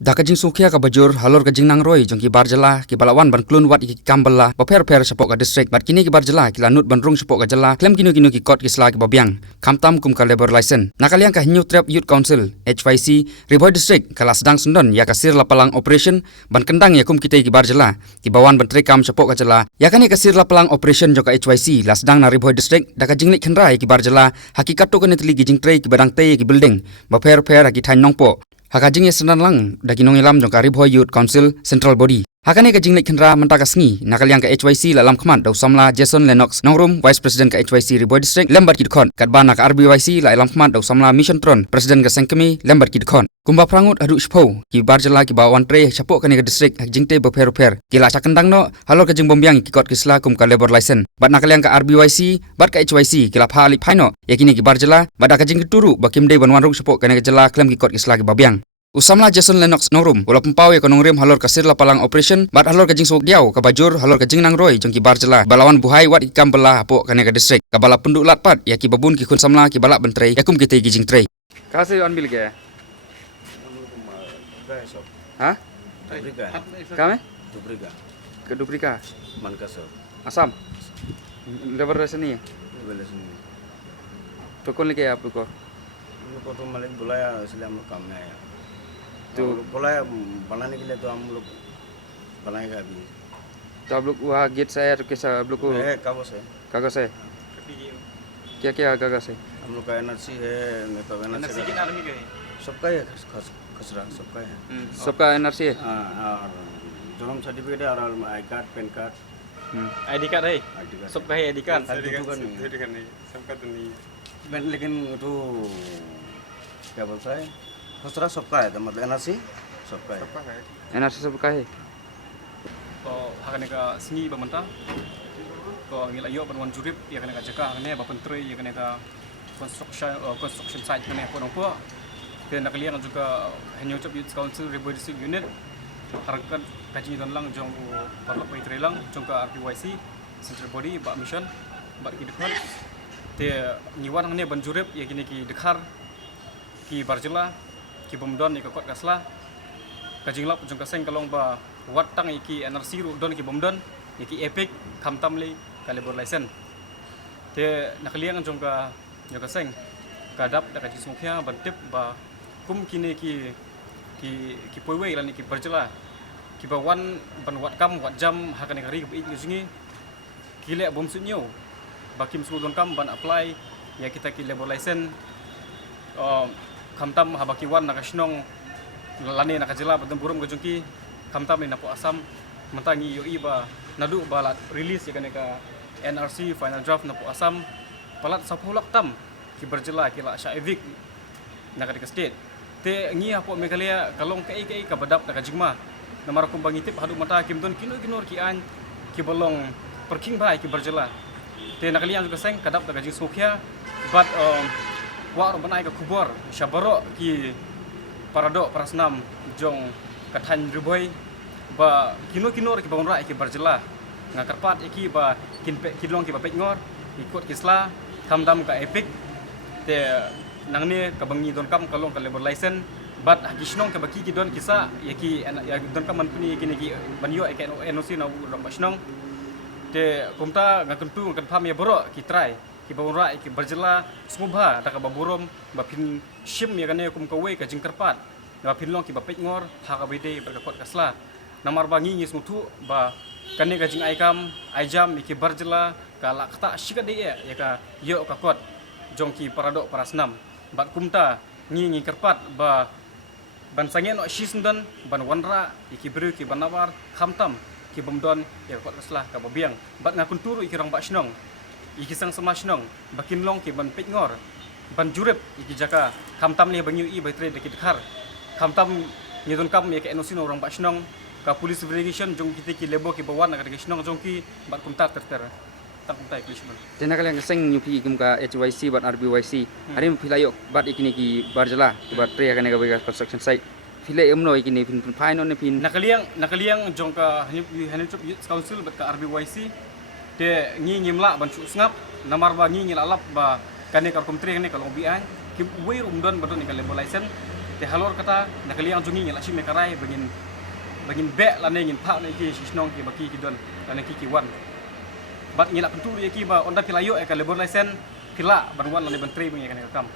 Da kajing sukia ka bajur halor kajing nang roy jong ki barjala ki balawan ban klun wat ki kambala ba per sapok ka district bat kini ki barjala ki lanut ban rung sapok ka jala klem kinu ki kot ki sla ki babiang kamtam kum ka labor license nakaliang ka new trap youth council HYC Riboy district kala sedang sundon ya kasir lapalang operation ban kendang ya kum kita ki barjala ki bawan ban trekam sapok ka jala ya kani kasir lapalang operation jong ka HYC la sedang na Riboy district da kajing lik khenrai ki barjala hakikat to kan tli ki jing trei ki badang tei ki building ba per ki thain nongpo Hakajing ya senan lang dagi nong ilam jong karib Youth Council Central Body. Hakane kajing lek kendra mentaka sengi nakaliang ka HYC lalam khamat dau samla Jason Lennox nongrum Vice President ka HYC Riboy District lembat kidkhon katbana ka RBYC la ilam khamat dau samla Mission Tron President ka Sengkemi lembat kidkhon. Kumba prangut adu shpo ki barjala ki bawan tre chapok kani ka district hakjing te beper ki la sakendang no halor kajing bombyang ki kot kisla kum ka labor license. Bat nakaliang ka RBYC bat ka HYC ki la phali phaino yakini ki barjala bat kajing kituru bakim de banwan rung chapok kani ka jala klem ki kot kisla ki babyang. Usamla Jason Lennox nongrum wala pempaw ya konongrim halor kasir la palang operation bat halor kajing sok diaw ka bajur halor kajing nang roy jong ki barjala balawan buhai wat ikam bela apo kane ka district ka bala penduk latpat ya ki babun ki khun samla ki balak bentrei yakum ki tei gijing trei kase on bil ge ha kame dubrika Mankasar asam lebar sini to kon leke आप को को तो मालिक बुलाया इसलिए हम लोग काम में आया तो बुलाया बनाने के लिए तो हम लोग बनाएगा अभी तो आप लोग वहाँ गेट से आया तो कैसा आप लोग को कागज है क्या क्या कागज है हम लोग का एनआरसी है एनआरसी की आर्मी का है सबका है खसरा सबका है सबका एनआरसी है और जन्म सर्टिफिकेट है और I card pan card ID card है सबका है आईडी कार्ड सबका तो नहीं लेकिन तो क्या बोलता है खसरा सबका है तो मतलब एनआरसी सबका है एनआरसी सबका है तो hakane ka singi bamanta ko ngila yo banwan jurip ya kana ka jaka hakane ba pentrei ya kana ka construction site kana ko nong po ke nakaliang juga Hanyo Chop Youth Council Riboy District Unit harakan kaji don lang jong parlo pentrei lang jong ka RBYC Central Body ba mission ba kidkhon te ngiwan ngane banjurip ya kini ki dekhar ki barjala ki bomdon ni ka kot kasla kajinglap jong ka seng kalong ba watang iki NRC ru don ki bomdon iki epic kamtamli ka labor license te nakaliang jong ka yo ka seng kadap da kaji smukhya bantip ba kum kini ki poiwei lan ki barjala ki ba wan ban wat kam wat jam hakane kari ki jungi kile bom sunyo bakim sudon kam ban apply ya kita ki labor license kamtam habaki wan nakasnong lani nakajela batam burum gajungki kamtam ni napo asam mentangi yo iba nadu balat release ya kaneka NRC final draft napo asam palat sapulak tam ki berjela ki la syaivik nakadika state te ngi hapo megalia kalong kai ka badap nakajingma namar kum bangitip hadu mata kim don kinor ki an ki bolong perking bai ki berjela te nakalian juga seng kadap daga jing smukhya but wa banai ka kubor syabaro ki parado parasnam jong kathan riboy ba kinor ki bangun ra ki berjela ngakarpat iki ba kinlong ki ba pet ngor ikut kisla kamdam ka epic te nangni ka bangi don kam kalong ka labor license but hakisnong ka baki ki don kisa yaki ya don kam manpuni kini ki banyo ek NOC na rom basnong te kumta ngakentu ngakan pham ya boro ki try ki bawra ki berjela smubha ta ka baburom ba pin shim ya kane kum kawe ka jingkarpat ba pin long ki ba pet ngor ha ka bede berkakot kasla namar bangi ni smutu ba kane ka jing aikam aijam ki berjela ka lakta shikade ya ka yo ka kot jong ki parado parasnam bat kumta ngi karpat ba ban sangen no shisndan ban wanra ki bru ki banawar khamtam ki bomdon ya kot kaslah ka babiang bat ngakun turu ikirang basnong ikisang samasnong bakin long ki ban petngor ban jurep iki jaka kamtam ni banyu i baitre de kikhar kamtam ni don kam ya ke NOC no orang basnong ka police verification jong kita ki lebo ki bawan ka kisnong jong ki bat kumta terter tak kumta iklisman tena kaliang seng nyupi kum ka HYC bat RBYC hari philayok bat ikini ki barjala bat tre ka nega construction site phile emno ikini pin phino ne pin nakaliang jong ka Hanyo Chop Youth Council bat ka RBYC te ngi ngimla ban su ngap namar ba ngi ngilalap ba kane ka komtre kane ka lobian ki weir umdon badon ka labor license te halor kata nakaliang jungi ngel asim mekarai bangin be lane ngin pa ne ki sisnong ki baki ki don lane ki wan bat ngila pentu ye ki ba onda pilayo e ka labor license pila barwan lane ban training ye kan kam